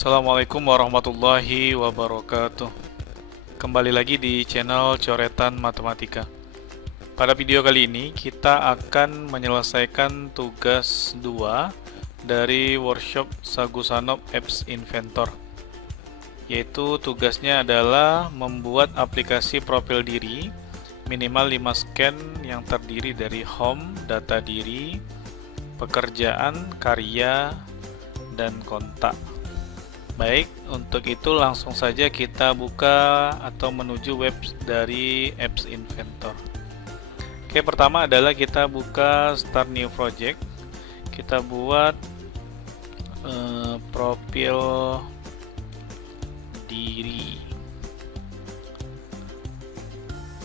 Assalamualaikum warahmatullahi wabarakatuh. Kembali lagi di channel Coretan Matematika. Pada video kali ini kita akan menyelesaikan tugas 2 dari workshop Sagusanov Apps Inventor. Yaitu tugasnya adalah membuat aplikasi profil diri minimal 5 scan yang terdiri dari home, data diri, pekerjaan, karya, dan kontak. Baik, untuk itu langsung saja kita buka atau menuju web dari Apps Inventor. Oke, pertama adalah kita buka Start New Project. Kita buat profil diri.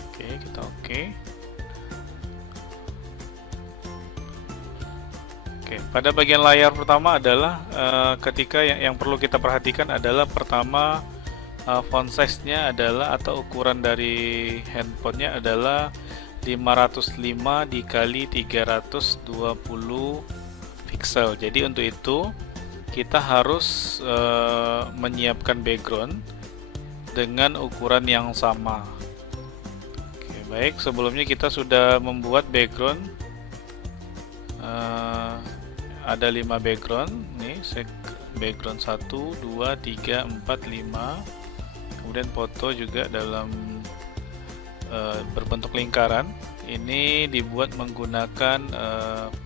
Oke, kita oke. Oke, pada bagian layar pertama adalah ketika yang perlu kita perhatikan adalah pertama font size-nya adalah atau ukuran dari handphonenya adalah 505 dikali 320 pixel. Jadi untuk itu kita harus menyiapkan background dengan ukuran yang sama. Oke, baik, sebelumnya kita sudah membuat background. Ada 5 background nih, background 1, 2, 3, 4, 5. Kemudian foto juga dalam berbentuk lingkaran. Ini dibuat menggunakan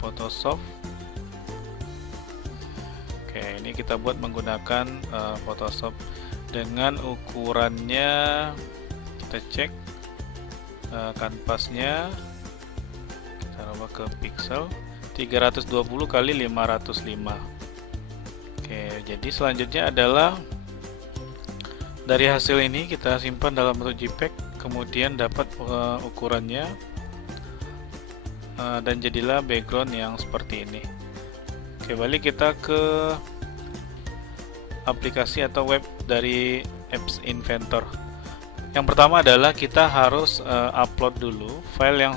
Photoshop. Oke, ini kita buat menggunakan Photoshop dengan ukurannya. Kita cek kanvasnya, kita ubah ke pixel 320 kali 505. Oke, jadi selanjutnya adalah dari hasil ini kita simpan dalam bentuk JPEG, kemudian dapat ukurannya dan jadilah background yang seperti ini. Oke, balik kita ke aplikasi atau web dari Apps Inventor. Yang pertama adalah kita harus upload dulu file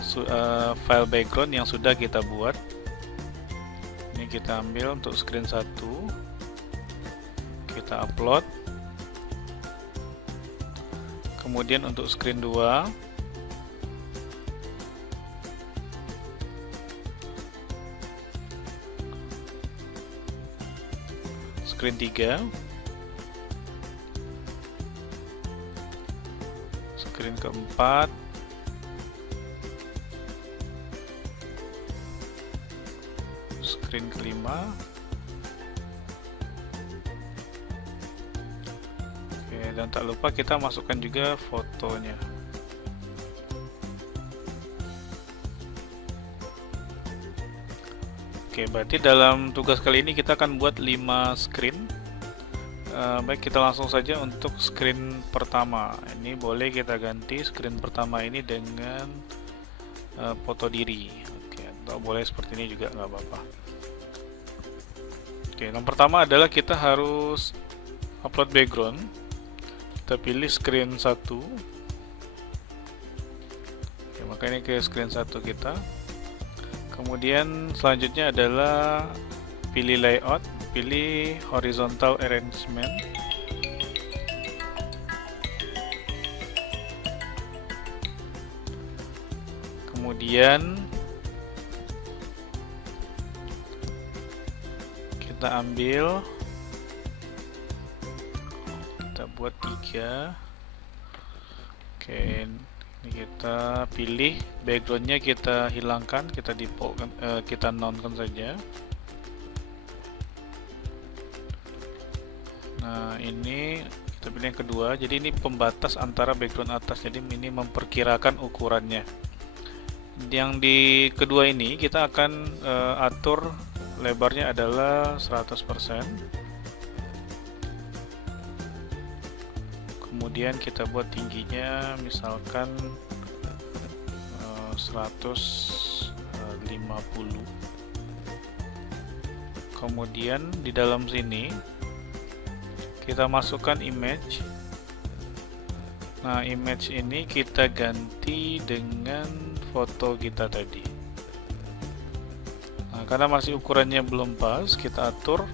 background yang sudah kita buat. Ini kita ambil untuk screen 1, kita upload. Kemudian untuk screen 2, screen 3, screen keempat, screen kelima. Oke, dan tak lupa kita masukkan juga fotonya. Oke, berarti dalam tugas kali ini kita akan buat 5 screen. Baik, kita langsung saja untuk screen pertama. Ini boleh kita ganti screen pertama ini dengan foto diri. Oke, atau boleh seperti ini juga nggak apa-apa. Oke, yang pertama adalah kita harus upload background. Kita pilih screen 1. Oke, maka ini ke screen 1 kita. Kemudian selanjutnya adalah pilih layout, pilih horizontal arrangement. Kemudian kita ambil, kita buat 3. Oke, ini kita pilih backgroundnya, kita hilangkan, kita default, kita nonkan saja. Nah, ini kita pilih yang kedua. Jadi ini pembatas antara background atas, jadi ini memperkirakan ukurannya. Yang di kedua ini kita akan atur lebarnya adalah 100%. Kemudian kita buat tingginya misalkan 150. Kemudian di dalam sini kita masukkan image. Nah, image ini kita ganti dengan foto kita tadi. Nah, karena masih ukurannya belum pas, kita atur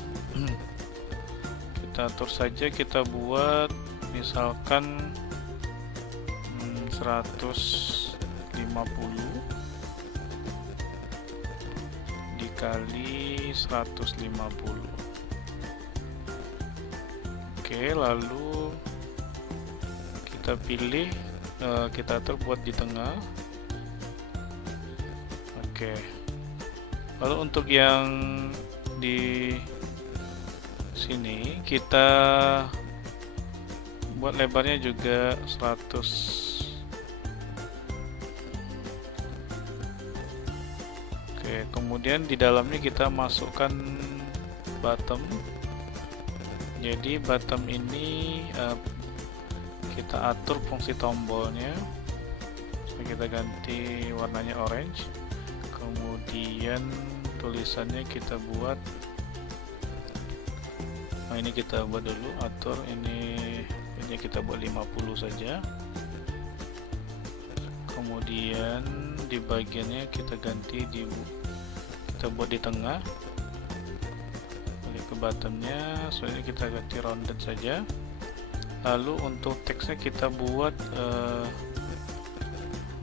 kita atur saja, kita buat misalkan 150 dikali 150. Oke, lalu kita pilih, kita atur buat di tengah. Oke, lalu untuk yang di sini kita buat lebarnya juga 100. Oke, kemudian di dalamnya kita masukkan bottom. Jadi bottom ini kita atur fungsi tombolnya. So, kita ganti warnanya orange. Kemudian tulisannya kita buat, nah ini kita buat dulu, atur ini kita buat 50 saja. Kemudian di bagiannya kita ganti, kita buat di tengah, balik ke bottomnya. So ini kita ganti rounded saja. Lalu untuk teksnya kita buat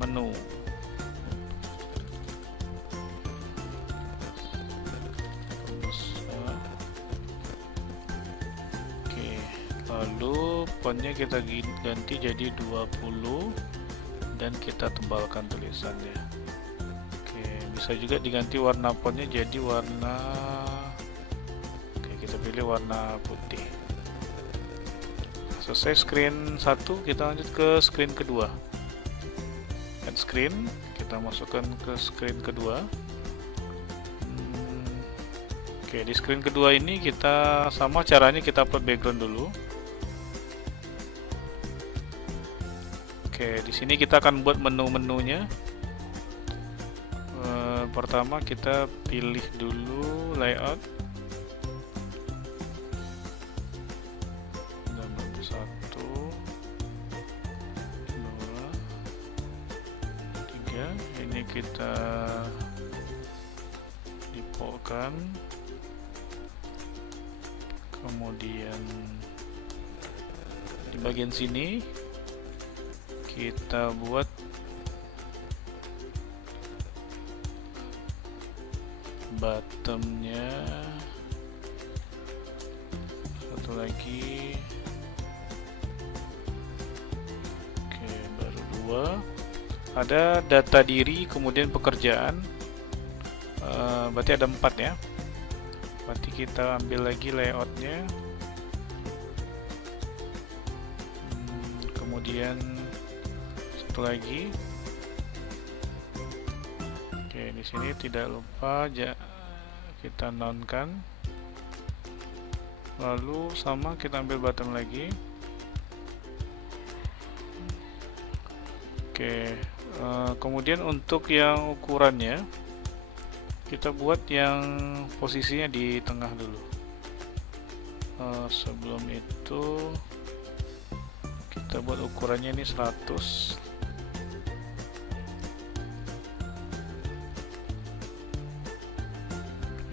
menu. Lalu fontnya kita ganti jadi 20 dan kita tebalkan tulisannya. Oke, bisa juga diganti warna fontnya jadi warna, oke, kita pilih warna putih. Selesai screen 1, kita lanjut ke screen kedua. Add screen, kita masukkan ke screen kedua. Oke, di screen kedua ini kita sama caranya, kita upload background dulu. Oke, di sini kita akan buat menu-menunya. Pertama kita pilih dulu layout. Nomor 1, 2, 3. Ini kita defaultkan. Kemudian di bagian sini kita buat bottomnya satu lagi. Oke, baru 2. Ada data diri, kemudian pekerjaan, berarti ada 4 ya. Berarti kita ambil lagi layoutnya, kemudian satu lagi. Oke, di sini tidak lupa kita nonkan. Lalu sama, kita ambil bottom lagi. Oke, kemudian untuk yang ukurannya kita buat yang posisinya di tengah dulu. Sebelum itu kita buat ukurannya ini 100.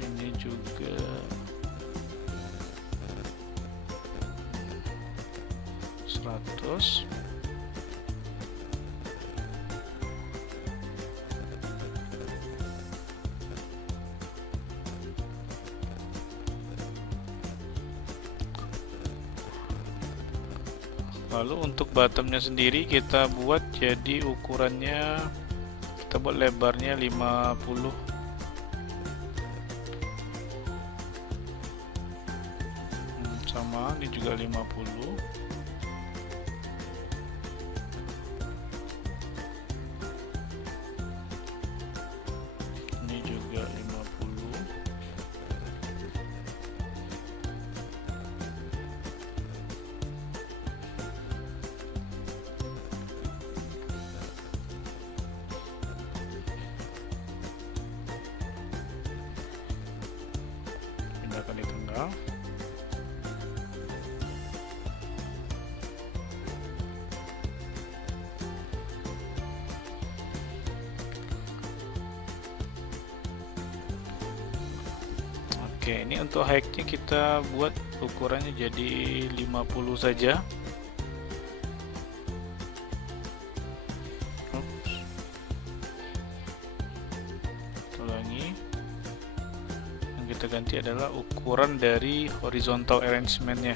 Ini juga 100. Lalu untuk bottomnya sendiri kita buat jadi ukurannya, kita buat lebarnya 50. Sama, ini juga 50. Ini juga 50. Pindahkan di tengah. Oke, ini untuk height-nya kita buat ukurannya jadi 50 saja. Ulangi. Yang kita ganti adalah ukuran dari horizontal arrangement-nya.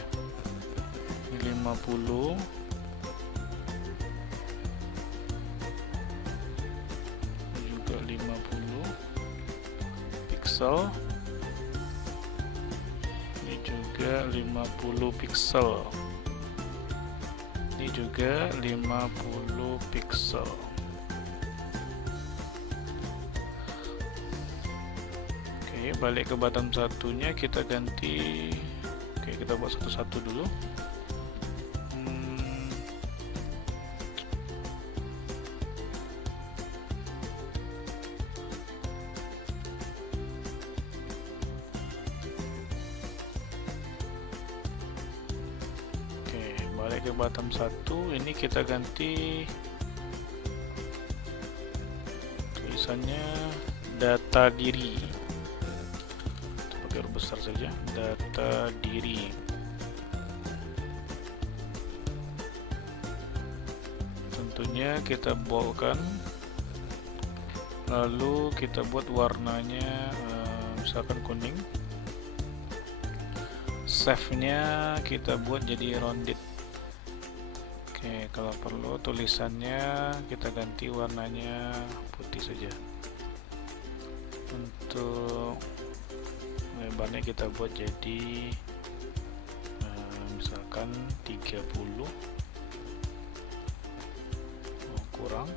Ini 50. Ini juga 50 pixel. 50 pixel. Ini juga 50 pixel. Oke, balik ke bottom satunya, kita ganti. Oke, kita buat satu-satu dulu. Balik ke bottom satu, ini kita ganti tulisannya data diri. Kita pakai huruf besar saja, data diri. Tentunya kita boldkan, lalu kita buat warnanya misalkan kuning. Save-nya kita buat jadi rounded. Oke, kalau perlu tulisannya kita ganti warnanya putih saja. Untuk lebarnya kita buat jadi misalkan 30. Kurang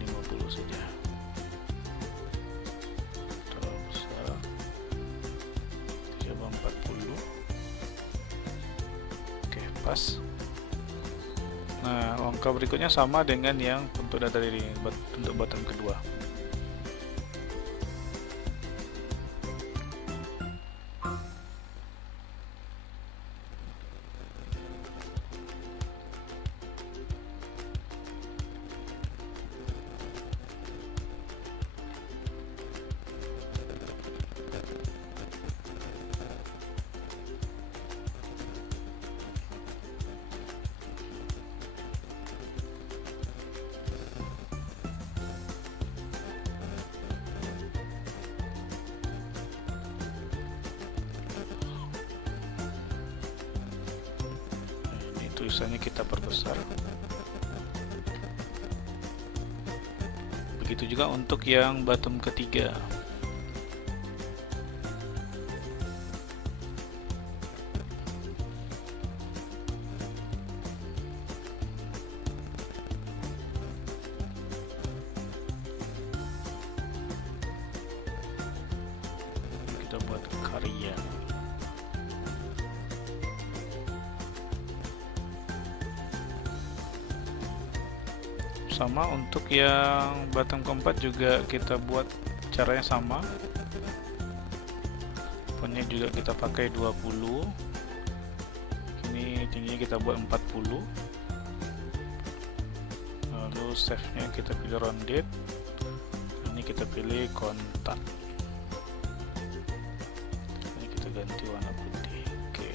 50 saja. Terlalu besar, coba 40. Pas. Nah, langkah berikutnya sama dengan yang untuk data diri, untuk button kedua. Tulisannya kita perbesar. Begitu juga untuk yang bottom ketiga. Kita buat karya. Sama untuk yang bottom keempat juga kita buat caranya sama. Fontnya juga kita pakai 20. Ini tingginya kita buat 40. Lalu save-nya kita pilih rounded. Ini kita pilih kontak. Ini kita ganti warna putih. Oke.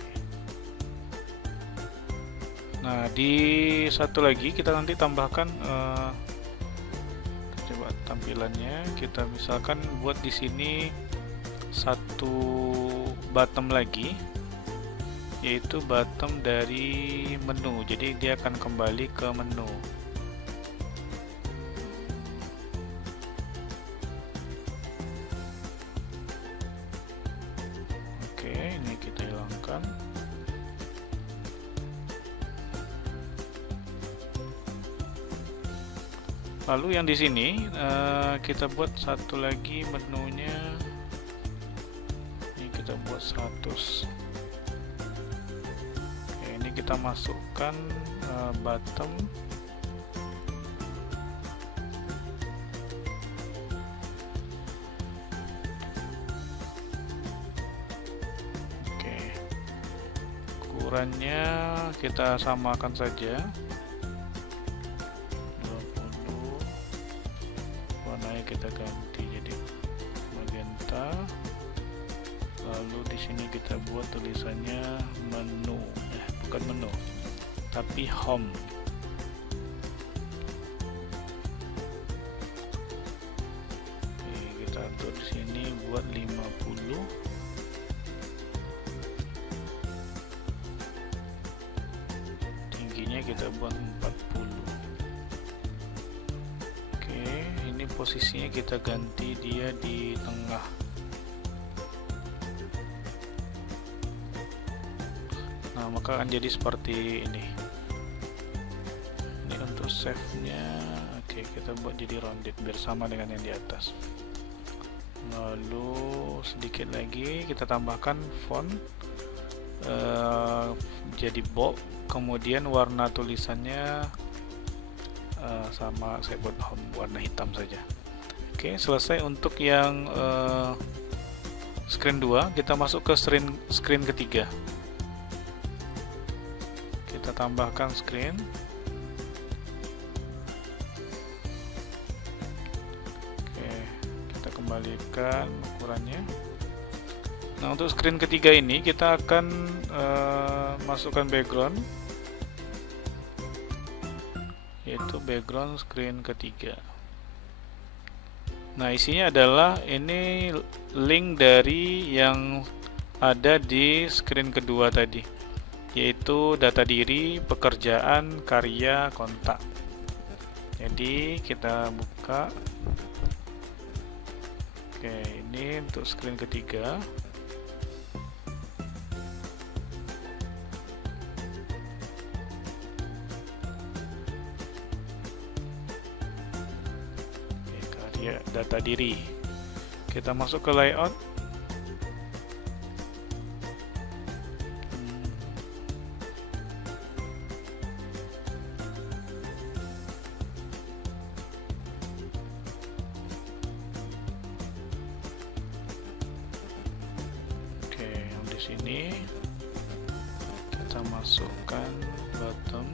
Nah, di satu lagi kita nanti tambahkan coba tampilannya. Kita misalkan buat di sini satu bottom lagi, yaitu bottom dari menu. Jadi dia akan kembali ke menu. Oke, ini kita hilangkan. Lalu yang di sini kita buat satu lagi menunya. Ini kita buat 100. Oke, ini kita masukkan bottom. Oke, ukurannya kita samakan saja. Kita ganti jadi data, lalu di sini kita buat tulisannya menu, bukan menu tapi home. Oke, kita atur di sini buat 50. Tingginya kita buat 40. Oke, ini posisinya kita ganti dia di tengah. Nah, maka akan jadi seperti ini. Ini untuk save-nya. Oke, kita buat jadi rounded biar sama dengan yang di atas. Lalu sedikit lagi kita tambahkan font jadi bold, kemudian warna tulisannya sama, saya buat home warna hitam saja. Oke, selesai untuk yang screen 2. Kita masuk ke screen ketiga. Kita tambahkan screen. Oke, kita kembalikan ukurannya. Nah, untuk screen ketiga ini kita akan masukkan background, yaitu background screen ketiga. Nah, isinya adalah ini link dari yang ada di screen kedua tadi, yaitu data diri, pekerjaan, karya, kontak. Jadi kita buka. Oke, ini untuk screen ketiga. Oke, karya, data diri. Kita masuk ke layout. Sini kita masukkan bottom,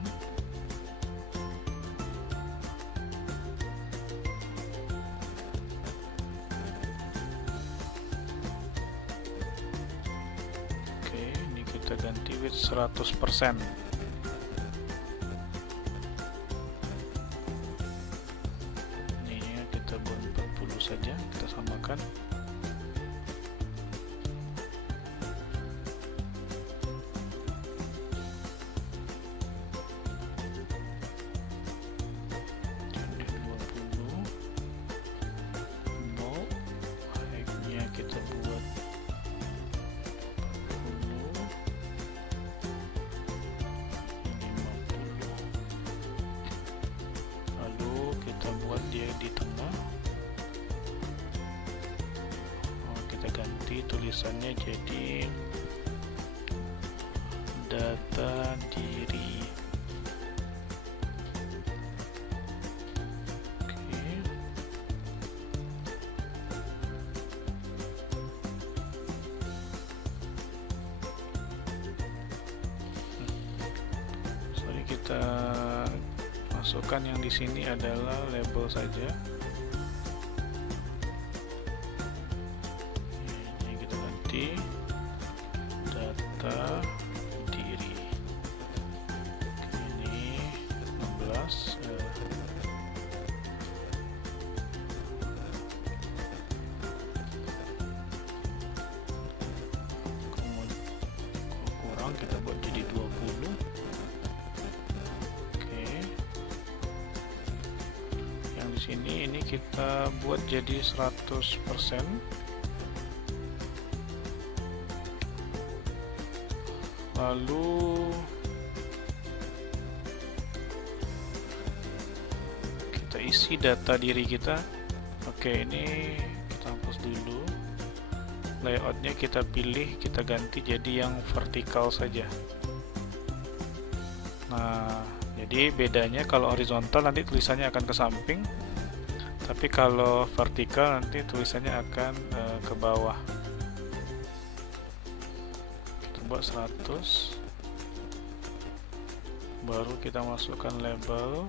oke, ini kita ganti width 100%. Ini kita buat 40 saja, kita samakan. Dia di tengah. Kita ganti tulisannya jadi data diri. Oke. Sorry, kita masukkan yang di sini adalah label saja. Ini kita ganti data diri. Ini 16. Kemudian kurang kita buat jadi 20. Sini ini kita buat jadi 100%. Lalu kita isi data diri kita. Oke, ini kita hapus dulu. Layoutnya kita pilih, kita ganti jadi yang vertikal saja. Nah, jadi bedanya kalau horizontal nanti tulisannya akan ke samping, tapi kalau vertikal nanti tulisannya akan ke bawah. Kita buat 100, baru kita masukkan label.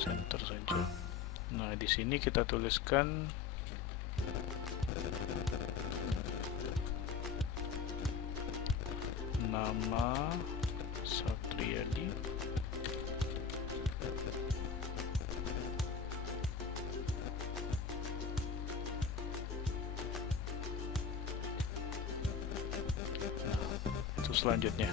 center saja. Nah, di sini kita tuliskan nama Satriadi. Nah, itu selanjutnya.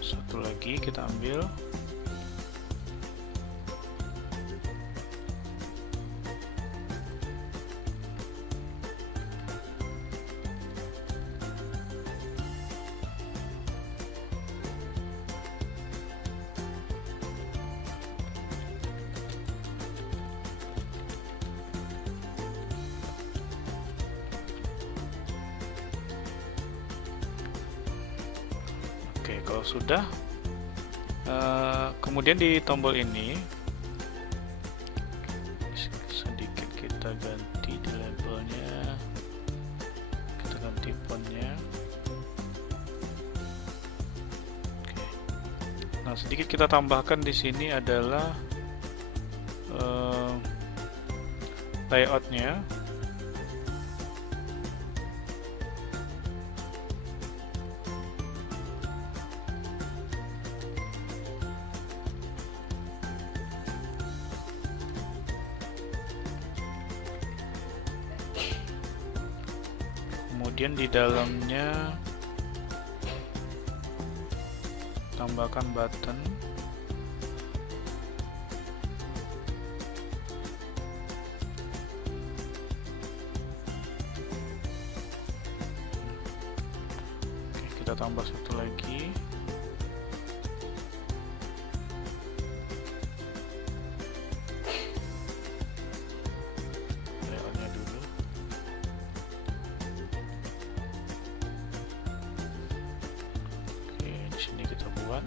Satu lagi kita ambil. Oke, kalau sudah, kemudian di tombol ini sedikit kita ganti di labelnya, kita ganti fontnya. Oke. Nah, sedikit kita tambahkan di sini adalah layoutnya. Kemudian di dalamnya tambahkan button. Oke, kita tambah satu lagi. Sini kita buat.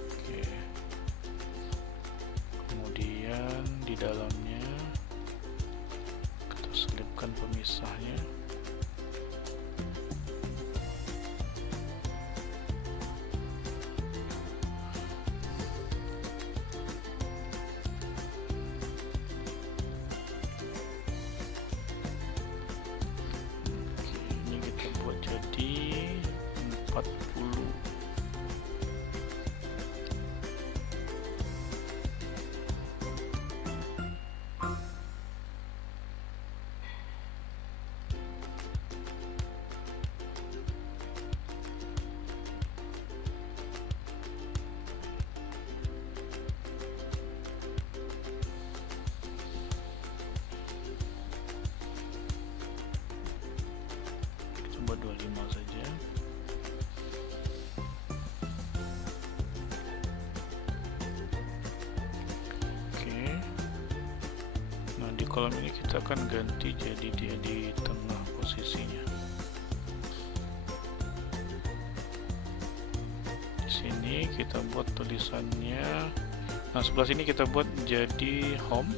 Oke. Kemudian di dalamnya selipkan pemisahnya. Oke, ini kita buat jadi 40. Coba 25 saja. Oke. Nah, di kolom ini kita akan ganti jadi dia di tengah posisinya. Di sini kita buat tulisannya. Nah, sebelah sini kita buat jadi home.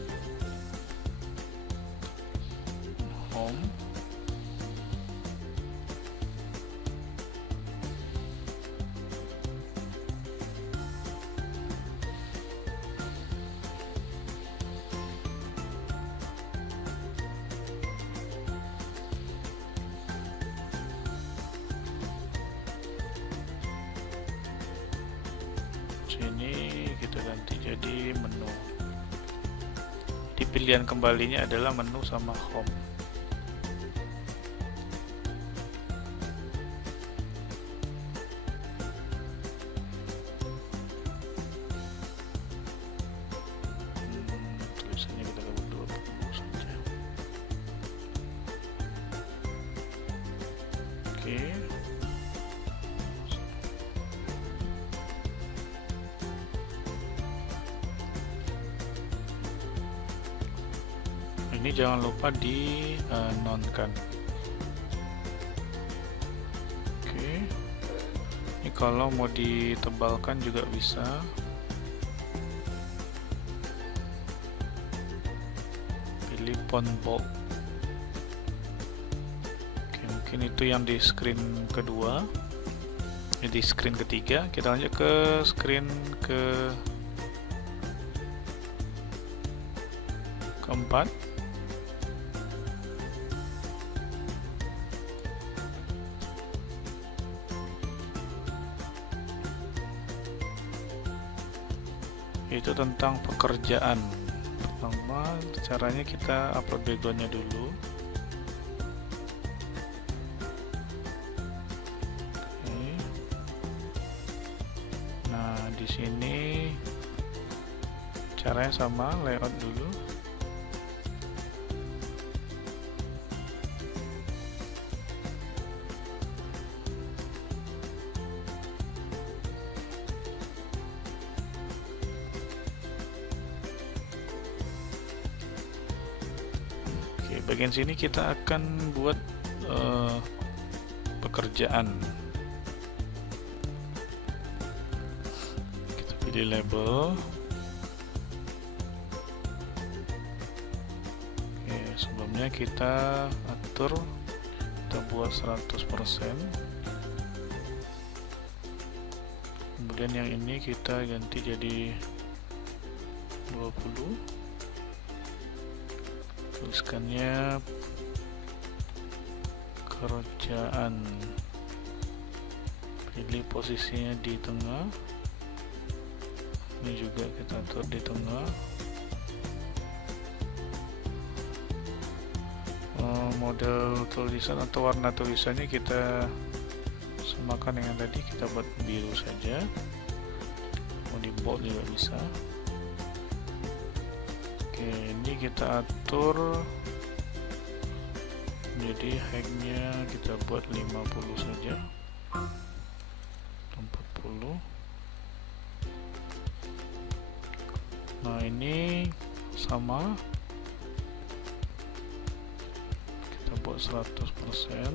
sini kita ganti jadi menu. Di pilihan kembalinya adalah menu sama home. Tulisannya kita buat 20 saja. Oke. Ini jangan lupa di nonkan. Oke. Ini kalau mau ditebalkan juga bisa. Pilih font bold. Oke, mungkin itu yang di screen kedua. Di screen ketiga, kita lanjut ke screen keempat. Itu tentang pekerjaan. Pertama, caranya kita upload backgroundnya dulu. Oke. Nah, di sini caranya sama, layout dulu. Bagian sini kita akan buat pekerjaan. Kita pilih label. Oke, sebelumnya kita atur, kita buat 100%. Kemudian yang ini kita ganti jadi 20. Tuliskannya kerjaan, pilih posisinya di tengah. Ini juga kita atur di tengah. Model tulisan atau warna tulisannya kita samakan dengan tadi, kita buat biru saja. Mau di bold juga bisa. Oke, ini kita atur jadi height-nya kita buat 50 saja, 40. Nah, ini sama, kita buat 100%.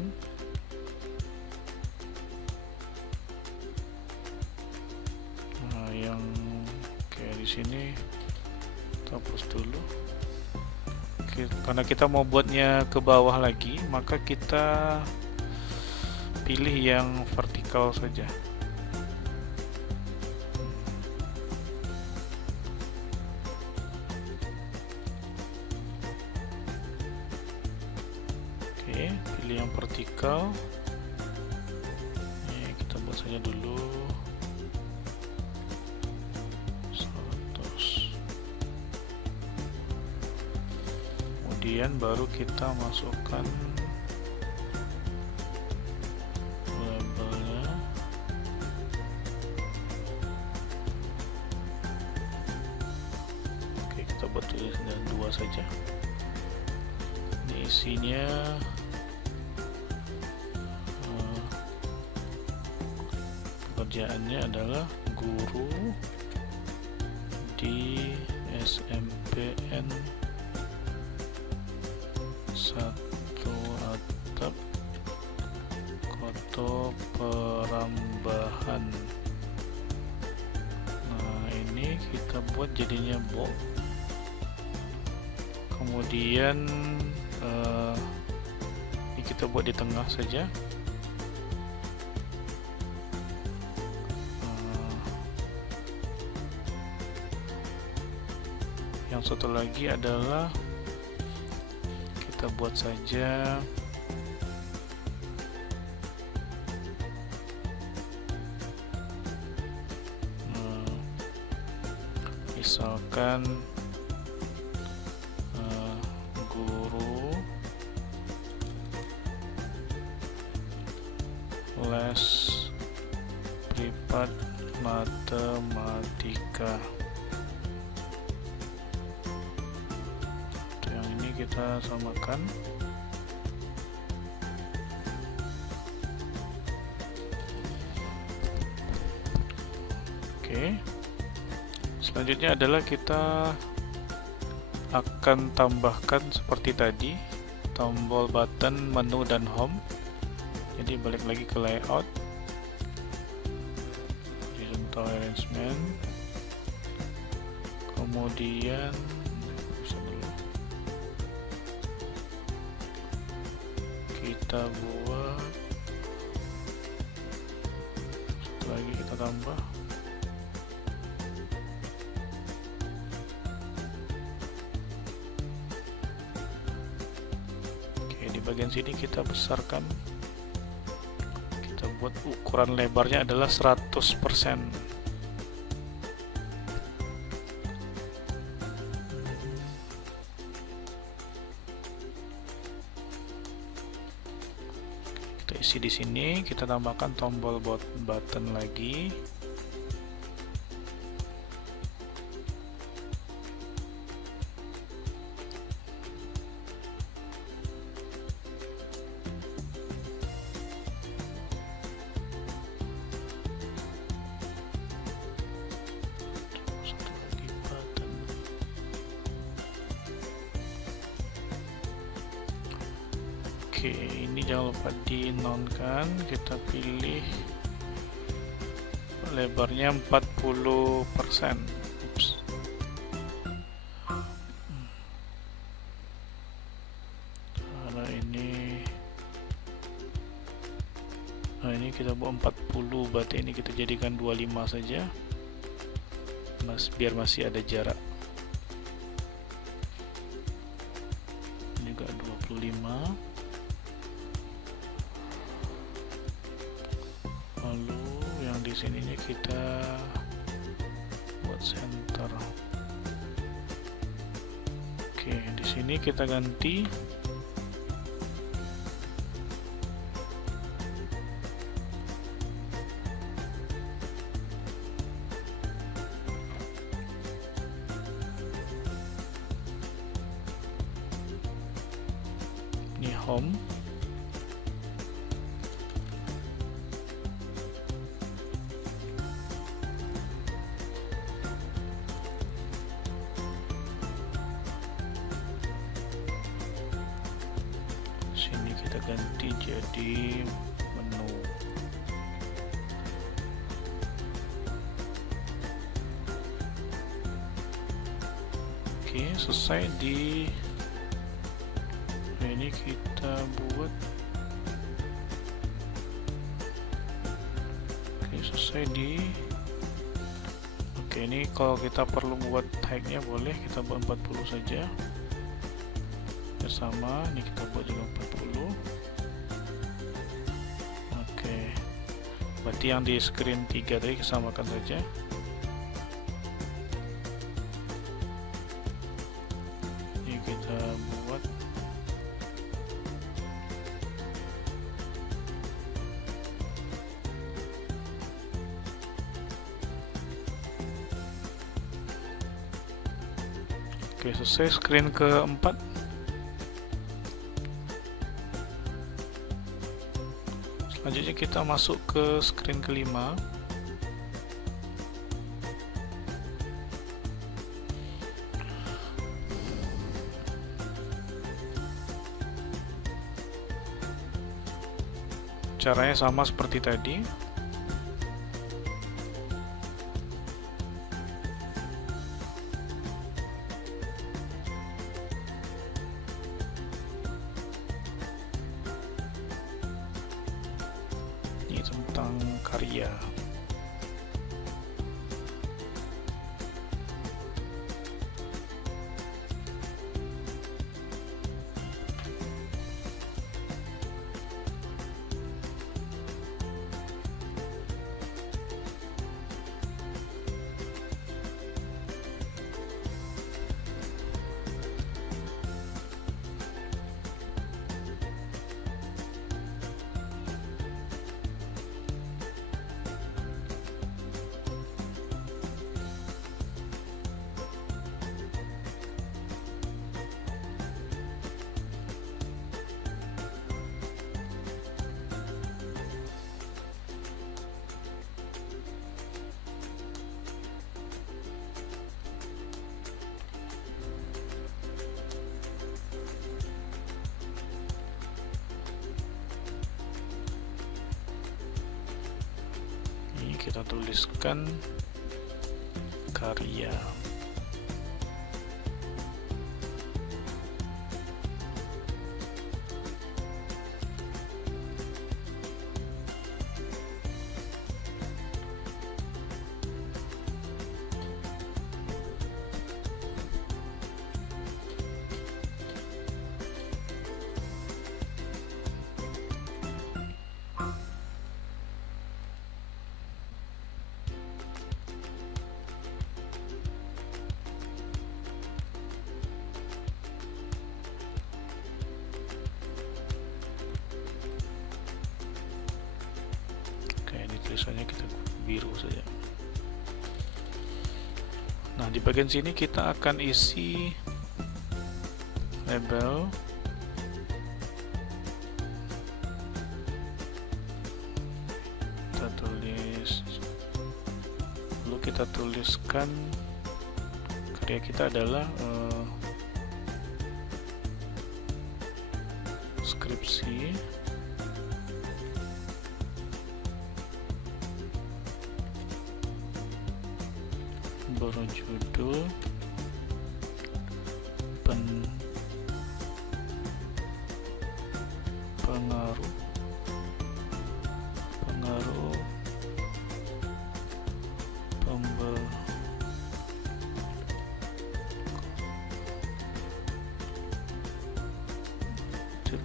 Nah, yang kayak di sini hapus dulu. Oke, karena kita mau buatnya ke bawah lagi, maka kita pilih yang vertikal saja. Oke, pilih yang vertikal. Ini kita buat saja dulu. Kemudian baru kita masukkan labelnya. Oke, kita buat tulisan 2 saja. Ini isinya pekerjaannya adalah guru di SMPN 1 Atap Koto Perambahan. Nah, ini kita buat jadinya bold. Kemudian ini kita buat di tengah saja. Yang satu lagi adalah kita buat saja Misalkan guru les privat matematika. Yang ini kita samakan. Oke. Selanjutnya adalah kita akan tambahkan seperti tadi tombol button, menu, dan home. Jadi balik lagi ke layout, horizontal arrangement, kemudian kita buat satu lagi, kita tambah. Di bagian sini kita besarkan, kita buat ukuran lebarnya adalah 100%. Kita isi di sini, kita tambahkan tombol button lagi. Oke, ini jangan lupa di nonkan, kita pilih lebarnya 40%. Karena ini, nah ini kita buat 40, berarti ini kita jadikan 25 saja, biar masih ada jarak. Ini juga 25. Lalu yang di sininya kita buat center. Oke, di sini kita ganti ini home. Sini kita ganti jadi menu. Oke, selesai di ini kita buat. Oke, selesai di. Oke, ini kalau kita perlu buat height-nya boleh kita buat 40 saja. Sama, ini kita buat juga 40. Oke, berarti yang di screen 3 tadi kita samakan saja. Ini kita buat oke, selesai screen keempat. Selanjutnya kita masuk ke screen kelima. Caranya sama seperti tadi. Ini tentang karya. kita tuliskan karya. Tulisannya kita biru saja. Nah, di bagian sini kita akan isi label. Kita tulis, lalu kita tuliskan karya kita adalah skripsi. Berjudul pengaruh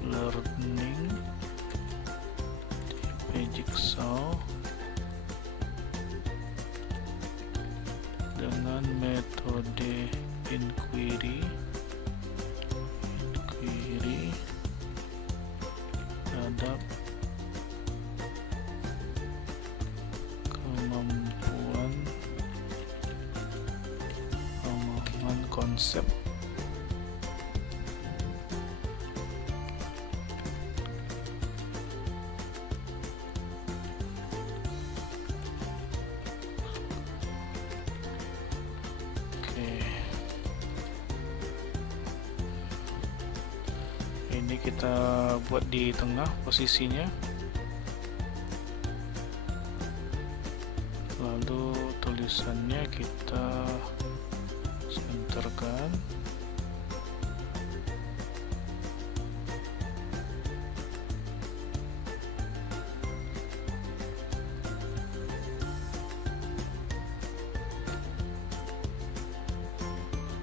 learning di Jigsaw dengan metode inquiry terhadap kemampuan pemahaman konsep. Ini kita buat di tengah posisinya, lalu tulisannya kita senterkan.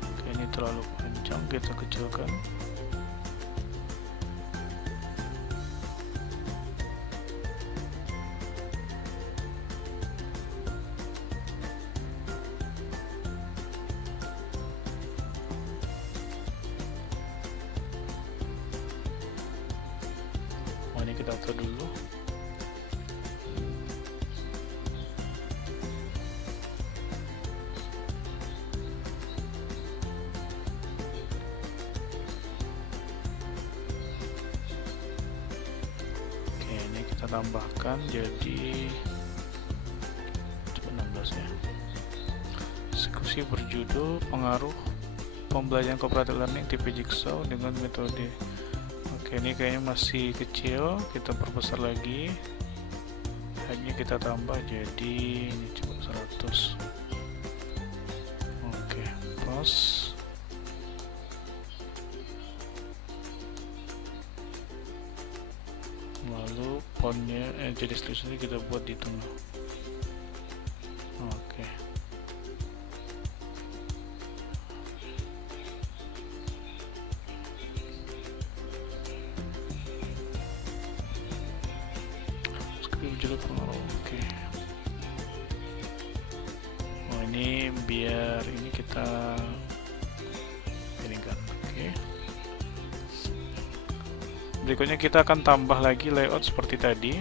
Oke, ini terlalu panjang, kita kecilkan. Ini kita atur dulu. Oke, ini kita tambahkan jadi 16 ya. Diskusi berjudul pengaruh pembelajaran cooperative learning tipe Jigsaw dengan metode. Oke, ini kayaknya masih kecil, kita perbesar lagi. Hanya kita tambah jadi ini coba 100. Oke, pause. Lalu fontnya jadi tulisannya kita buat di tengah. Oke. Oke. Oh, ini biar ini kita pilihkan. Oke. Berikutnya kita akan tambah lagi layout seperti tadi.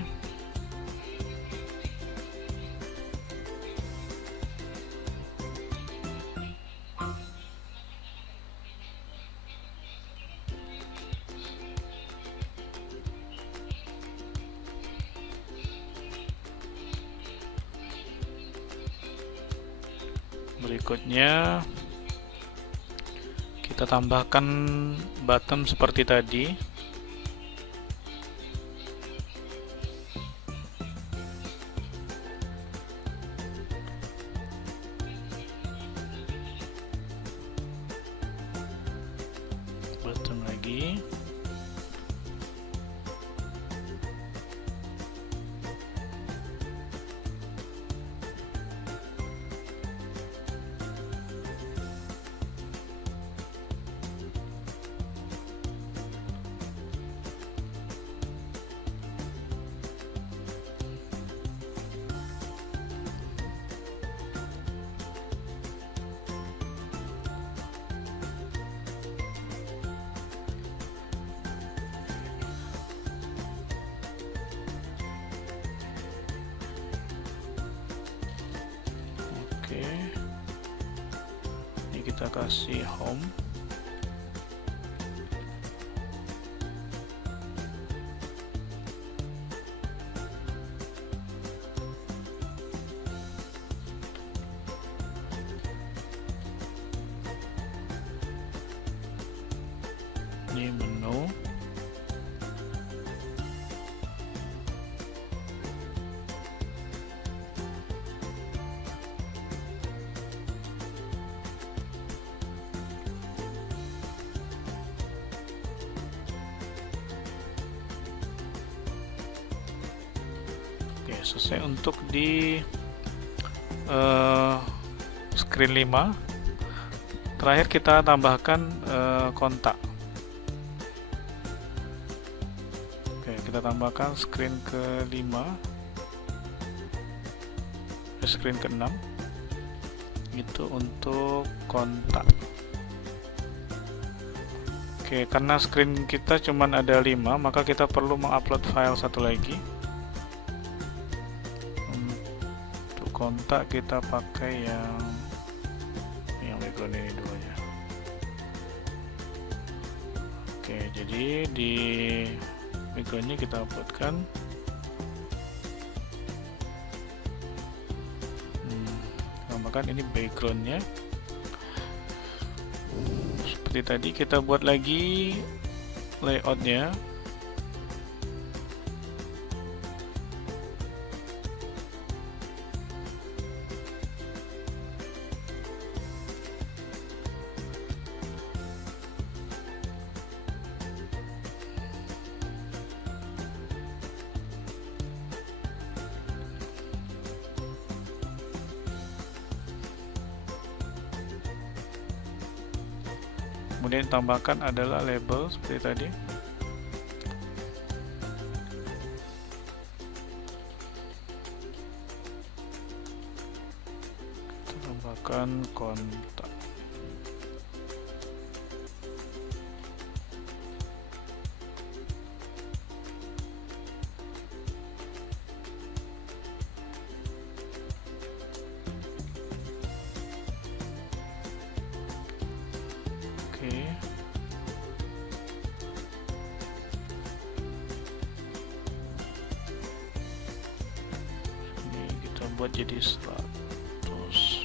Berikutnya kita tambahkan button seperti tadi. kita kasih home. Ini menu. Oke, selesai untuk di screen 5. Terakhir kita tambahkan kontak. Oke, kita tambahkan screen ke-5, screen ke-6 itu untuk kontak. Oke, karena screen kita cuma ada 5, maka kita perlu mengupload file satu lagi. Untuk kontak kita pakai yang background ini dulu ya. Oke, jadi di backgroundnya kita uploadkan. Tambahkan ini backgroundnya. Seperti tadi kita buat lagi layoutnya. Kemudian tambahkan adalah label seperti tadi. Kita tambahkan kontak. Ini kita buat jadi 100.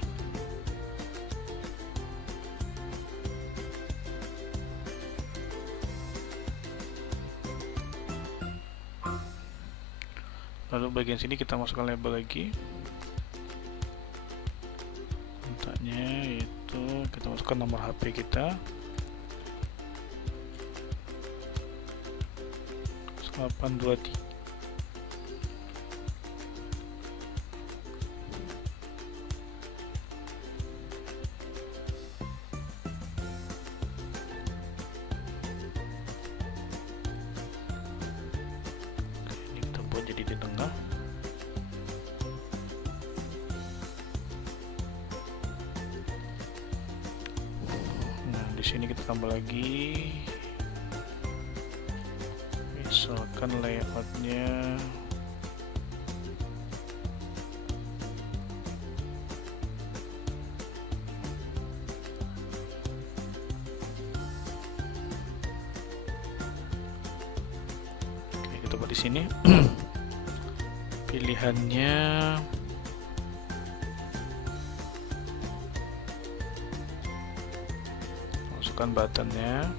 Lalu bagian sini kita masukkan label lagi. Kontaknya itu kita masukkan nomor HP kita. 823. Ini kita buat jadi di tengah. Nah, di sini kita tambah lagi. Misalkan layoutnya oke, kita buat di sini. Pilihannya masukkan buttonnya.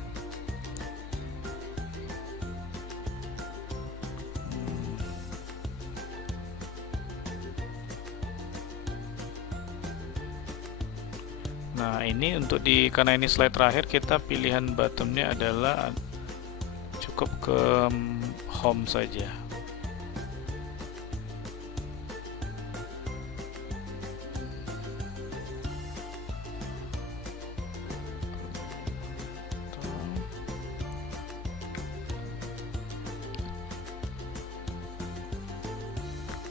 Nah, ini untuk karena ini slide terakhir, kita pilihan buttonnya adalah cukup ke home saja.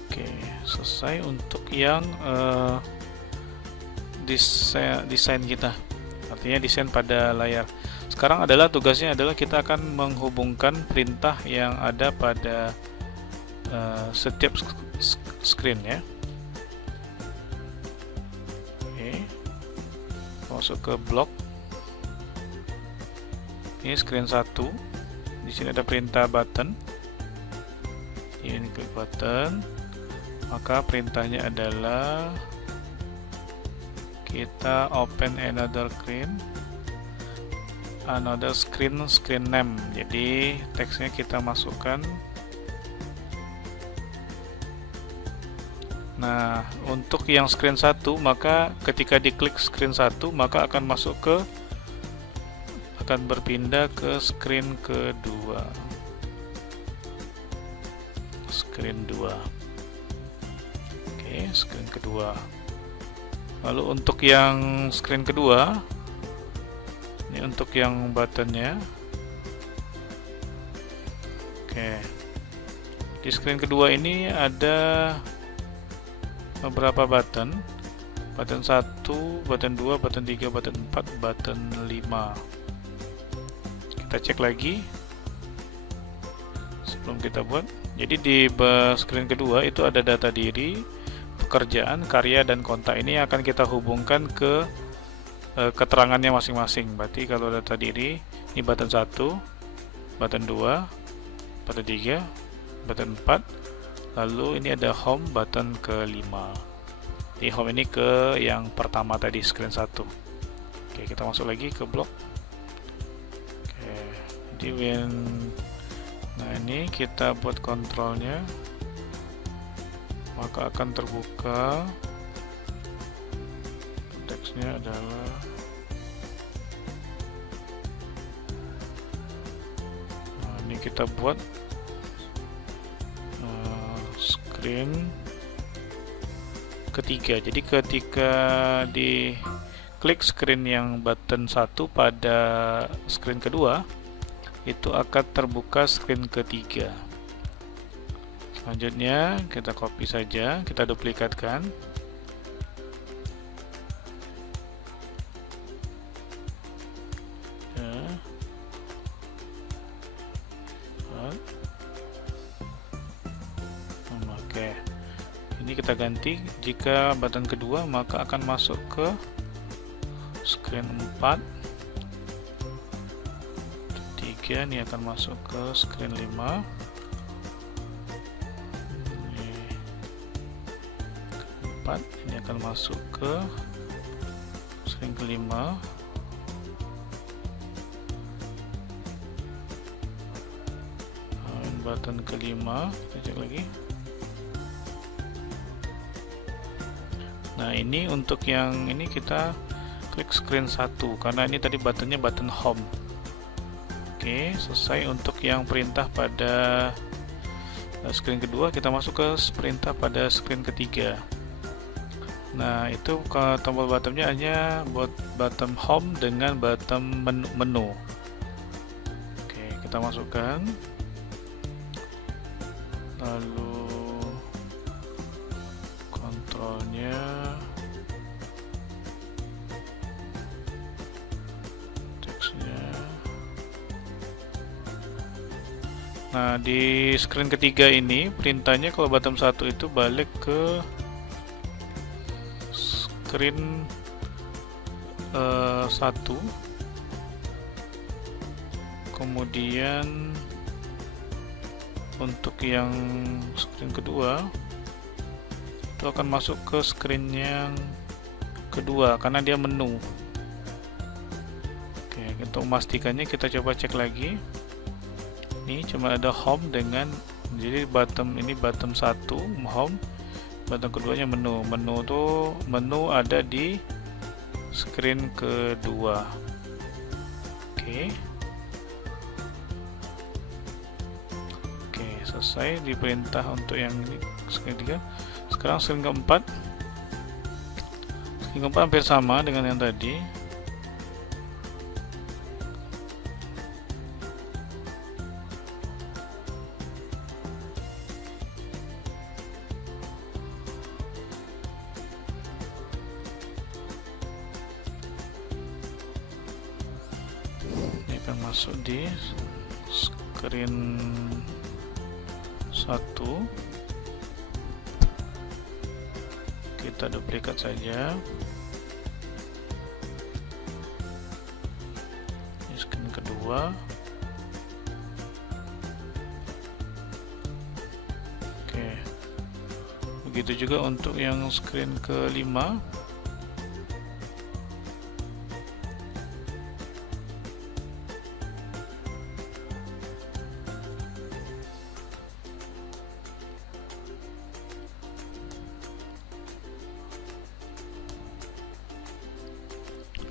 Oke, selesai untuk yang desain kita, artinya desain pada layar. Sekarang adalah tugasnya adalah kita akan menghubungkan perintah yang ada pada setiap screen ya. Oke. masuk ke blok. Ini screen 1. Di sini ada perintah button. Ini klik button. Maka perintahnya adalah kita open another screen name. Jadi teksnya kita masukkan. Nah, untuk yang screen 1, maka ketika diklik screen 1, maka akan berpindah ke screen kedua. Oke, screen kedua. Lalu untuk yang screen kedua, ini untuk yang buttonnya. Oke, di screen kedua ini ada beberapa button. Button 1, button 2, button 3, button 4, button 5. Kita cek lagi sebelum kita buat. Jadi di screen kedua itu ada data diri, pekerjaan, karya, dan kontak. Ini akan kita hubungkan ke keterangannya masing-masing. Berarti kalau data diri, ini button 1, button 2, button 3, button 4, lalu ini ada home button ke-5. Di home ini ke yang pertama tadi, screen 1. Oke, kita masuk lagi ke blok. Oke, jadi nah ini kita buat kontrolnya, maka akan terbuka. Teksnya adalah ini kita buat screen ketiga. Jadi ketika di klik screen yang button 1 pada screen kedua, itu akan terbuka screen ketiga. Selanjutnya kita copy saja, kita duplikatkan. Oke, ini kita ganti. Jika button kedua, maka akan masuk ke screen 4. 3 ini akan masuk ke screen 5. Ini 4 ini akan masuk ke screen kelima. Button kelima, kita cek lagi. Nah, ini untuk yang ini kita klik screen 1 karena ini tadi buttonnya button home. Oke, selesai untuk yang perintah pada screen kedua. Kita masuk ke perintah pada screen ketiga. Nah, itu ke tombol bottomnya hanya buat bottom home dengan bottom menu. Oke, kita masukkan. Lalu kontrolnya teksnya. Nah, di screen ketiga ini perintahnya kalau bottom 1 itu balik ke screen 1, kemudian untuk yang screen kedua itu akan masuk ke screen yang kedua karena dia menu. Oke, untuk memastikannya kita coba cek lagi. Ini cuma ada home dengan, jadi bottom ini bottom 1 home, bottom keduanya menu. Menu ada di screen kedua. Oke. Selesai di perintah untuk yang ini screen 3. Sekarang screen keempat. Screen keempat hampir sama dengan yang tadi. Ini akan masuk di screen 1. Kita duplikat saja. kedua. Oke, begitu juga untuk yang screen kelima.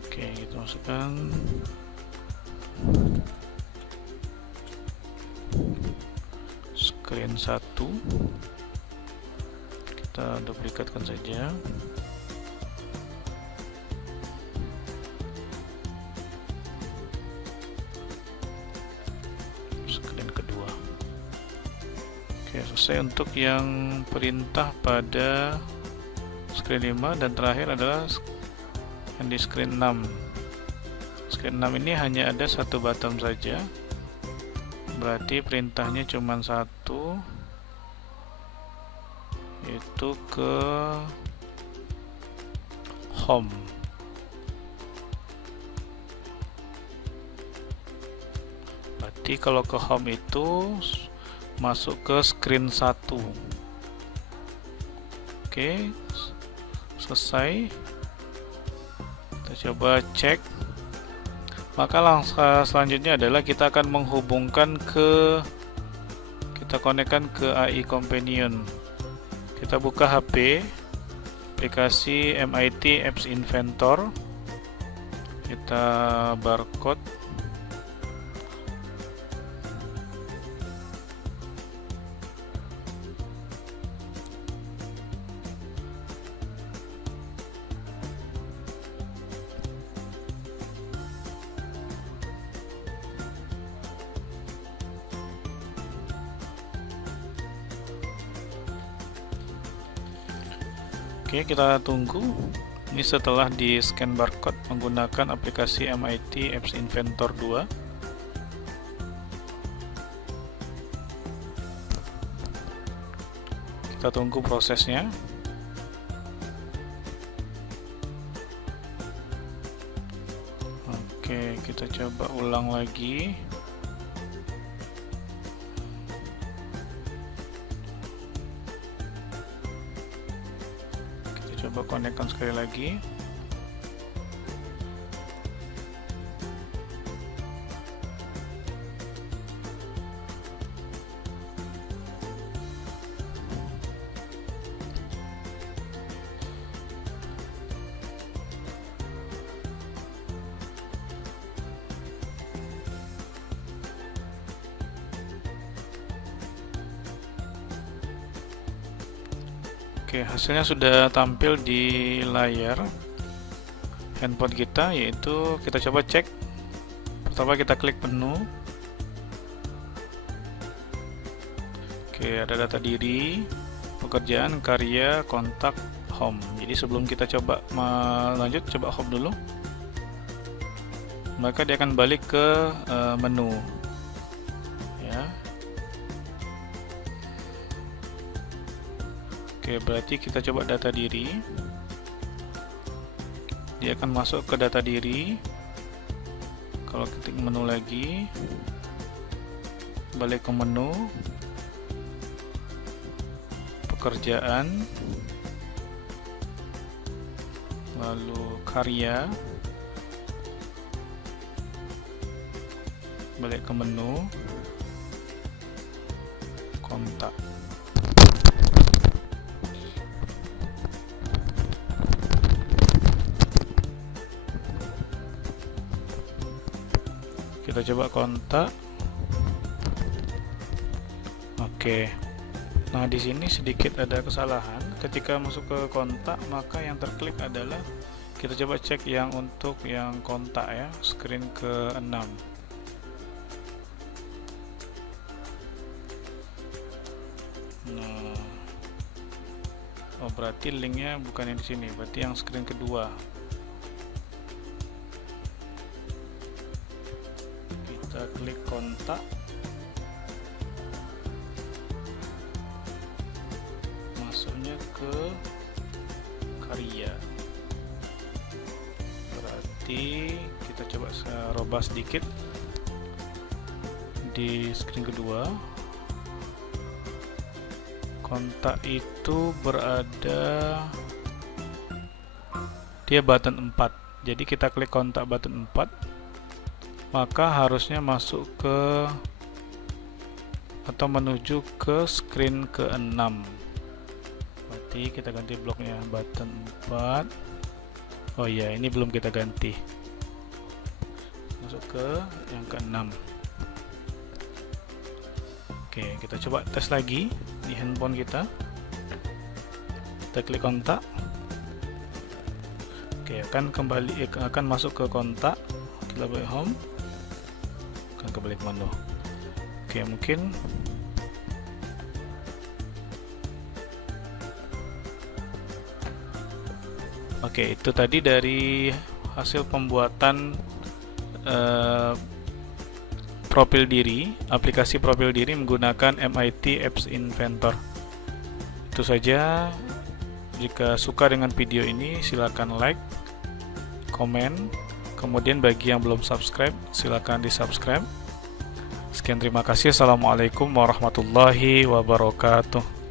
Oke, kita masukkan screen 1, kita duplikatkan saja. Screen kedua. Oke, selesai untuk yang perintah pada screen 5, dan terakhir adalah yang di screen 6. Screen 6 ini hanya ada satu button saja, berarti perintahnya cuma satu, yaitu ke home. Berarti kalau ke home itu masuk ke screen 1. Oke, selesai. Kita coba cek. Maka langkah selanjutnya adalah kita akan menghubungkan kita konekkan ke AI Companion. Kita buka HP, aplikasi MIT Apps Inventor, kita barcode, Oke, kita tunggu. Ini setelah di scan barcode menggunakan aplikasi MIT Apps Inventor 2. Kita tunggu prosesnya. Oke, kita coba ulang lagi. Coba konekkan sekali lagi. Oke, hasilnya sudah tampil di layar handphone kita, yaitu kita coba cek. Pertama kita klik menu. Oke, ada data diri, pekerjaan, karya, kontak, home. Jadi sebelum kita coba lanjut, coba home dulu. Maka dia akan balik ke menu. Ya. Oke, berarti kita coba data diri. Dia akan masuk ke data diri. Kalau ketik menu lagi, balik ke menu, pekerjaan, lalu karya, balik ke menu, kontak. Kita coba kontak. Oke. Nah, di sini sedikit ada kesalahan. Ketika masuk ke kontak, maka yang terklik adalah, kita coba cek yang untuk yang kontak ya, screen ke-6. Nah, oh berarti linknya bukan yang di sini, berarti yang screen kedua. Kita klik kontak, masuknya ke karya. Berarti kita coba robah sedikit. di screen kedua. Kontak itu berada dia button 4. Jadi kita klik kontak button 4, maka harusnya masuk ke atau menuju ke screen ke-6. Berarti kita ganti bloknya button 4. Oh iya, ini belum kita ganti. Masuk ke yang ke-6. Oke, kita coba tes lagi di handphone kita. Kita klik kontak. Oke, akan masuk ke kontak. Kita balik home. Akan kembali ke menu. Oke, mungkin Oke, itu tadi dari hasil pembuatan profil diri, aplikasi profil diri menggunakan MIT Apps Inventor. Itu saja. Jika suka dengan video ini, silakan like, komen, kemudian bagi yang belum subscribe, silakan di subscribe. Sekian, terima kasih. Assalamualaikum warahmatullahi wabarakatuh.